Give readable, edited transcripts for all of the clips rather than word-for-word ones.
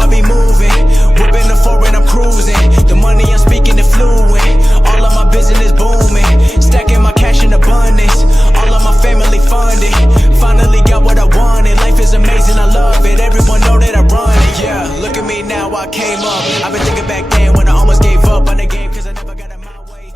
I be moving. Whipping the foreign, I'm cruising. The money I'm speaking is fluent. All of my business booming. Stacking my cash in abundance. All of my family funded. Finally got what I wanted. Life is amazing, I love it. Everyone know that I run it. Yeah, look at me now, I came up. I've been thinking back then when I almost gave up on the game cause I never got in my way.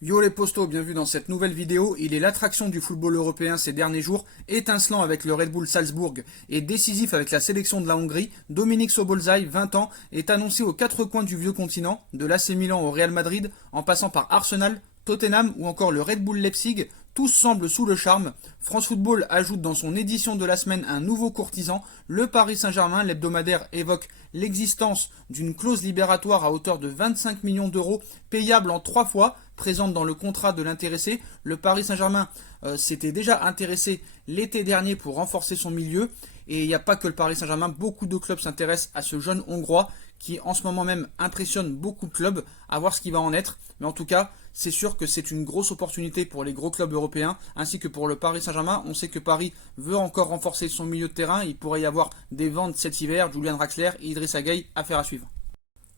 Yo les postos, bienvenue dans cette nouvelle vidéo. Il est l'attraction du football européen ces derniers jours, étincelant avec le Red Bull Salzbourg et décisif avec la sélection de la Hongrie. Dominique Szoboszlai, 20 ans, est annoncé aux quatre coins du vieux continent, de l'AC Milan au Real Madrid, en passant par Arsenal, Tottenham ou encore le Red Bull Leipzig. Tous semblent sous le charme. France Football ajoute dans son édition de la semaine un nouveau courtisan. Le Paris Saint-Germain, l'hebdomadaire, évoque l'existence d'une clause libératoire à hauteur de 25 millions d'euros, payable en 3 fois, présente dans le contrat de l'intéressé. Le Paris Saint-Germain s'était déjà intéressé l'été dernier pour renforcer son milieu. Et il n'y a pas que le Paris Saint-Germain, beaucoup de clubs s'intéressent à ce jeune Hongrois qui en ce moment même impressionne beaucoup de clubs, à voir ce qui va en être. Mais en tout cas, c'est sûr que c'est une grosse opportunité pour les gros clubs européens, ainsi que pour le Paris Saint-Germain. On sait que Paris veut encore renforcer son milieu de terrain. Il pourrait y avoir des ventes cet hiver. Julian Draxler, Idrissa Gueye, affaire à suivre.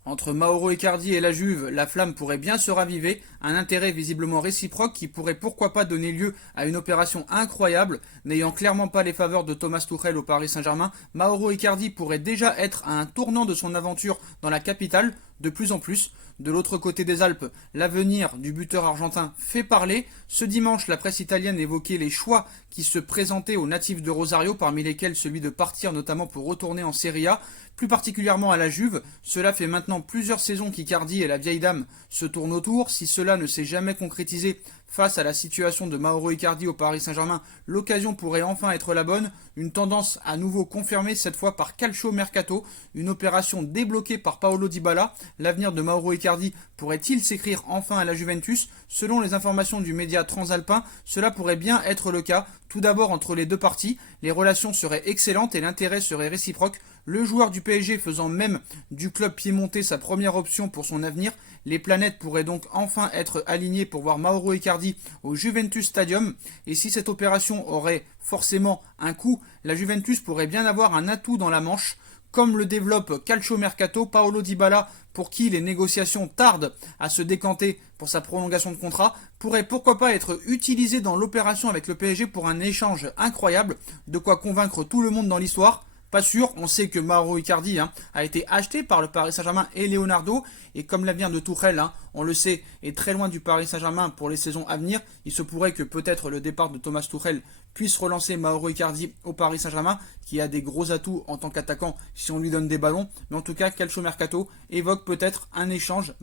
Entre Mauro Icardi et la Juve, la flamme pourrait bien se raviver, un intérêt visiblement réciproque qui pourrait pourquoi pas donner lieu à une opération incroyable. N'ayant clairement pas les faveurs de Thomas Tuchel au Paris Saint-Germain, Mauro Icardi pourrait déjà être à un tournant de son aventure dans la capitale, de plus en plus. De l'autre côté des Alpes, l'avenir du buteur argentin fait parler. Ce dimanche, la presse italienne évoquait les choix qui se présentaient aux natifs de Rosario, parmi lesquels celui de partir notamment pour retourner en Serie A, plus particulièrement à la Juve. Cela fait maintenant plusieurs saisons qu'Icardi et la vieille dame se tournent autour. Si cela ne s'est jamais concrétisé face à la situation de Mauro Icardi au Paris Saint-Germain, l'occasion pourrait enfin être la bonne. Une tendance à nouveau confirmée cette fois par Calcio Mercato, une opération débloquée par Paulo Dybala. L'avenir de Mauro Icardi pourrait-il s'écrire enfin à la Juventus? Selon les informations du média transalpin, cela pourrait bien être le cas. Tout d'abord, entre les deux parties, les relations seraient excellentes et l'intérêt serait réciproque. Le joueur du PSG faisant même du club piémontais sa première option pour son avenir, les planètes pourraient donc enfin être alignées pour voir Mauro Icardi au Juventus Stadium. Et si cette opération aurait forcément un coût, la Juventus pourrait bien avoir un atout dans la manche. Comme le développe Calcio Mercato, Paulo Dybala, pour qui les négociations tardent à se décanter pour sa prolongation de contrat, pourrait pourquoi pas être utilisé dans l'opération avec le PSG pour un échange incroyable, de quoi convaincre tout le monde dans l'histoire. Pas sûr, on sait que Mauro Icardi a été acheté par le Paris Saint-Germain et Leonardo, et comme l'avenir de Tuchel, on le sait, est très loin du Paris Saint-Germain pour les saisons à venir, il se pourrait que peut-être le départ de Thomas Tuchel puisse relancer Mauro Icardi au Paris Saint-Germain, qui a des gros atouts en tant qu'attaquant si on lui donne des ballons. Mais en tout cas, Calcio Mercato évoque peut-être un échange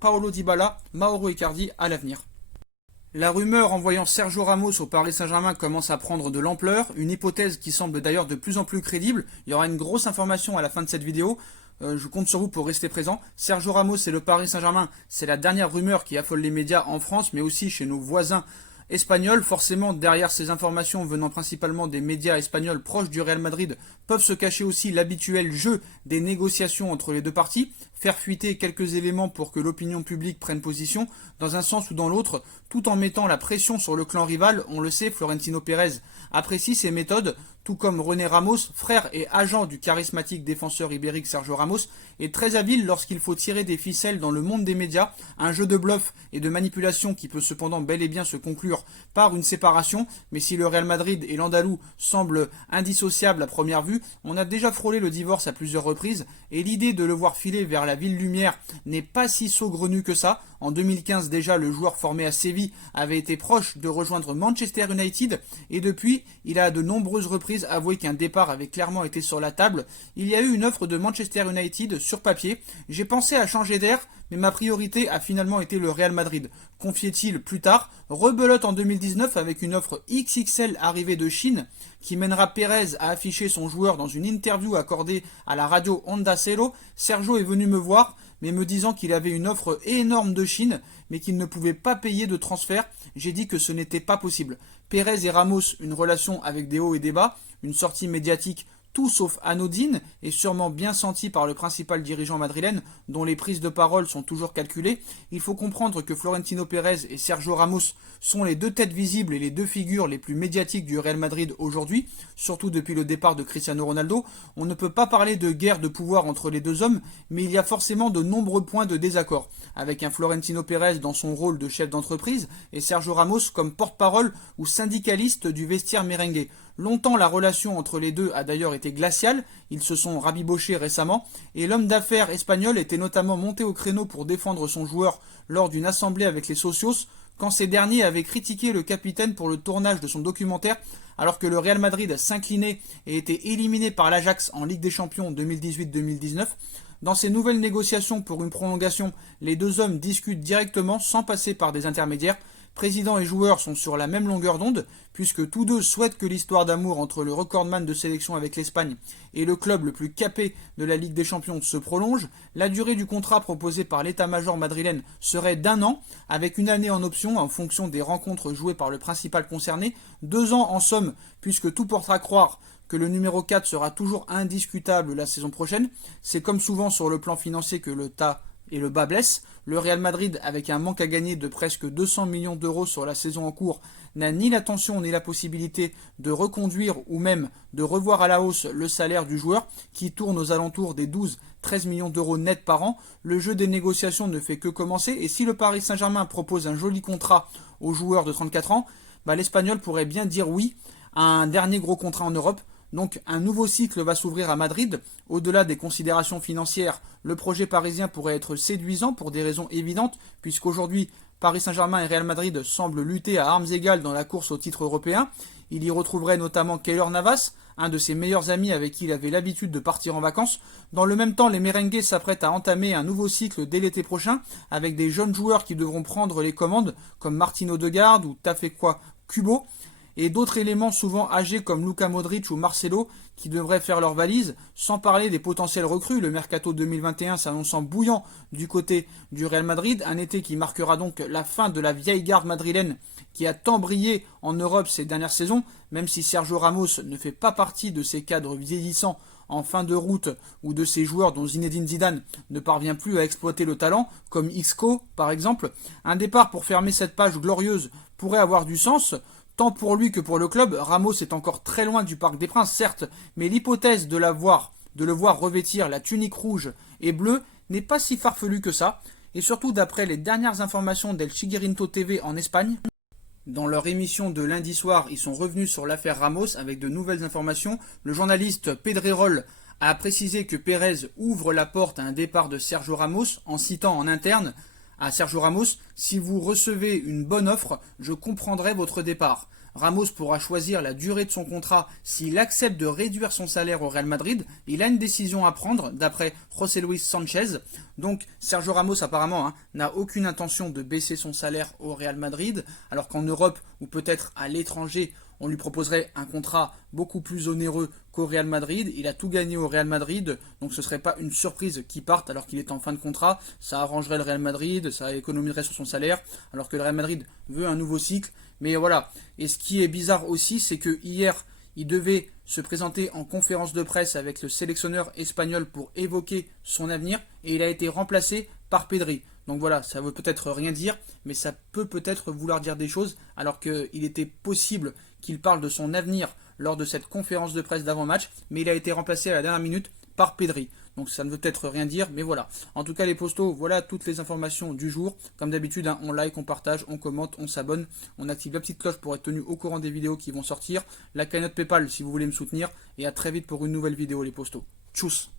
Paulo Dybala, Mauro Icardi à l'avenir. La rumeur envoyant Sergio Ramos au Paris Saint-Germain commence à prendre de l'ampleur, une hypothèse qui semble d'ailleurs de plus en plus crédible. Il y aura une grosse information à la fin de cette vidéo, je compte sur vous pour rester présent. Sergio Ramos et le Paris Saint-Germain, c'est la dernière rumeur qui affole les médias en France, mais aussi chez nos voisins espagnols. Forcément, derrière ces informations venant principalement des médias espagnols proches du Real Madrid, peuvent se cacher aussi l'habituel jeu des négociations entre les deux parties, faire fuiter quelques éléments pour que l'opinion publique prenne position dans un sens ou dans l'autre, tout en mettant la pression sur le clan rival. On le sait, Florentino Pérez apprécie ces méthodes, tout comme René Ramos, frère et agent du charismatique défenseur ibérique Sergio Ramos, est très habile lorsqu'il faut tirer des ficelles dans le monde des médias, un jeu de bluff et de manipulation qui peut cependant bel et bien se conclure par une séparation. Mais si le Real Madrid et l'Andalou semblent indissociables à première vue, on a déjà frôlé le divorce à plusieurs reprises, et l'idée de le voir filer vers la ville lumière n'est pas si saugrenue que ça. En 2015 déjà, le joueur formé à Séville avait été proche de rejoindre Manchester United, et depuis, il a à de nombreuses reprises avoué qu'un départ avait clairement été sur la table. Il y a eu une offre de Manchester United sur papier. J'ai pensé à changer d'air, mais ma priorité a finalement été le Real Madrid. Confiait-il plus tard. Rebelote en 2019 avec une offre XXL arrivée de Chine qui mènera Pérez à afficher son joueur dans une interview accordée à la radio Onda Cero. Sergio est venu me voir, mais me disant qu'il avait une offre énorme de Chine, mais qu'il ne pouvait pas payer de transfert. J'ai dit que ce n'était pas possible. Pérez et Ramos, une relation avec des hauts et des bas, une sortie médiatique tout sauf anodine et sûrement bien sentie par le principal dirigeant madrilène, dont les prises de parole sont toujours calculées. Il faut comprendre que Florentino Pérez et Sergio Ramos sont les deux têtes visibles et les deux figures les plus médiatiques du Real Madrid aujourd'hui, surtout depuis le départ de Cristiano Ronaldo. On ne peut pas parler de guerre de pouvoir entre les deux hommes, mais il y a forcément de nombreux points de désaccord, avec un Florentino Pérez dans son rôle de chef d'entreprise et Sergio Ramos comme porte-parole ou syndicaliste du vestiaire merengue. Longtemps, la relation entre les deux a d'ailleurs été glaciale, ils se sont rabibochés récemment, et l'homme d'affaires espagnol était notamment monté au créneau pour défendre son joueur lors d'une assemblée avec les socios, quand ces derniers avaient critiqué le capitaine pour le tournage de son documentaire, alors que le Real Madrid s'inclinait et était éliminé par l'Ajax en Ligue des Champions 2018-2019. Dans ces nouvelles négociations pour une prolongation, les deux hommes discutent directement sans passer par des intermédiaires. Président et joueurs sont sur la même longueur d'onde, puisque tous deux souhaitent que l'histoire d'amour entre le recordman de sélection avec l'Espagne et le club le plus capé de la Ligue des Champions se prolonge. La durée du contrat proposé par l'état-major madrilène serait d'1 an, avec une année en option en fonction des rencontres jouées par le principal concerné, 2 ans en somme, puisque tout portera à croire que le numéro 4 sera toujours indiscutable la saison prochaine. C'est comme souvent sur le plan financier que le tas et le bas blesse. Le Real Madrid, avec un manque à gagner de presque 200 millions d'euros sur la saison en cours, n'a ni l'intention ni la possibilité de reconduire ou même de revoir à la hausse le salaire du joueur, qui tourne aux alentours des 12-13 millions d'euros nets par an. Le jeu des négociations ne fait que commencer, et si le Paris Saint-Germain propose un joli contrat au joueur de 34 ans, l'Espagnol pourrait bien dire oui à un dernier gros contrat en Europe. Donc un nouveau cycle va s'ouvrir à Madrid. Au-delà des considérations financières, le projet parisien pourrait être séduisant pour des raisons évidentes, puisqu'aujourd'hui Paris Saint-Germain et Real Madrid semblent lutter à armes égales dans la course au titre européen. Il y retrouverait notamment Keylor Navas, un de ses meilleurs amis avec qui il avait l'habitude de partir en vacances. Dans le même temps, les merengues s'apprêtent à entamer un nouveau cycle dès l'été prochain, avec des jeunes joueurs qui devront prendre les commandes, comme Martin Odegaard ou Tafekwa Kubo, et d'autres éléments souvent âgés comme Luka Modric ou Marcelo qui devraient faire leur valise, sans parler des potentiels recrues. Le mercato 2021 s'annonçant bouillant du côté du Real Madrid, un été qui marquera donc la fin de la vieille garde madrilène qui a tant brillé en Europe ces dernières saisons, même si Sergio Ramos ne fait pas partie de ces cadres vieillissants en fin de route ou de ces joueurs dont Zinedine Zidane ne parvient plus à exploiter le talent, comme Isco par exemple. Un départ pour fermer cette page glorieuse pourrait avoir du sens, tant pour lui que pour le club. Ramos est encore très loin du Parc des Princes, certes, mais l'hypothèse de le voir revêtir la tunique rouge et bleue n'est pas si farfelue que ça, et surtout d'après les dernières informations d'El Chiguerinto TV en Espagne. Dans leur émission de lundi soir, ils sont revenus sur l'affaire Ramos avec de nouvelles informations. Le journaliste Pedrerol a précisé que Pérez ouvre la porte à un départ de Sergio Ramos en citant en interne à Sergio Ramos: si vous recevez une bonne offre, je comprendrai votre départ. Ramos pourra choisir la durée de son contrat s'il accepte de réduire son salaire au Real Madrid. Il a une décision à prendre, d'après José Luis Sanchez. Donc Sergio Ramos apparemment n'a aucune intention de baisser son salaire au Real Madrid, alors qu'en Europe ou peut-être à l'étranger, on lui proposerait un contrat beaucoup plus onéreux qu'au Real Madrid. Il a tout gagné au Real Madrid, donc ce ne serait pas une surprise qu'il parte alors qu'il est en fin de contrat. Ça arrangerait le Real Madrid, ça économiserait sur son salaire, alors que le Real Madrid veut un nouveau cycle. Mais voilà, et ce qui est bizarre aussi, c'est que hier, il devait se présenter en conférence de presse avec le sélectionneur espagnol pour évoquer son avenir, et il a été remplacé par Pedri. Donc voilà, ça veut peut-être rien dire, mais ça peut peut-être vouloir dire des choses, alors qu'il était possible qu'il parle de son avenir lors de cette conférence de presse d'avant-match, mais il a été remplacé à la dernière minute par Pedri. Donc ça ne veut peut-être rien dire, mais voilà. En tout cas les postos, voilà toutes les informations du jour. Comme d'habitude, on like, on partage, on commente, on s'abonne, on active la petite cloche pour être tenu au courant des vidéos qui vont sortir, la cagnotte Paypal si vous voulez me soutenir, et à très vite pour une nouvelle vidéo les postos. Tchuss.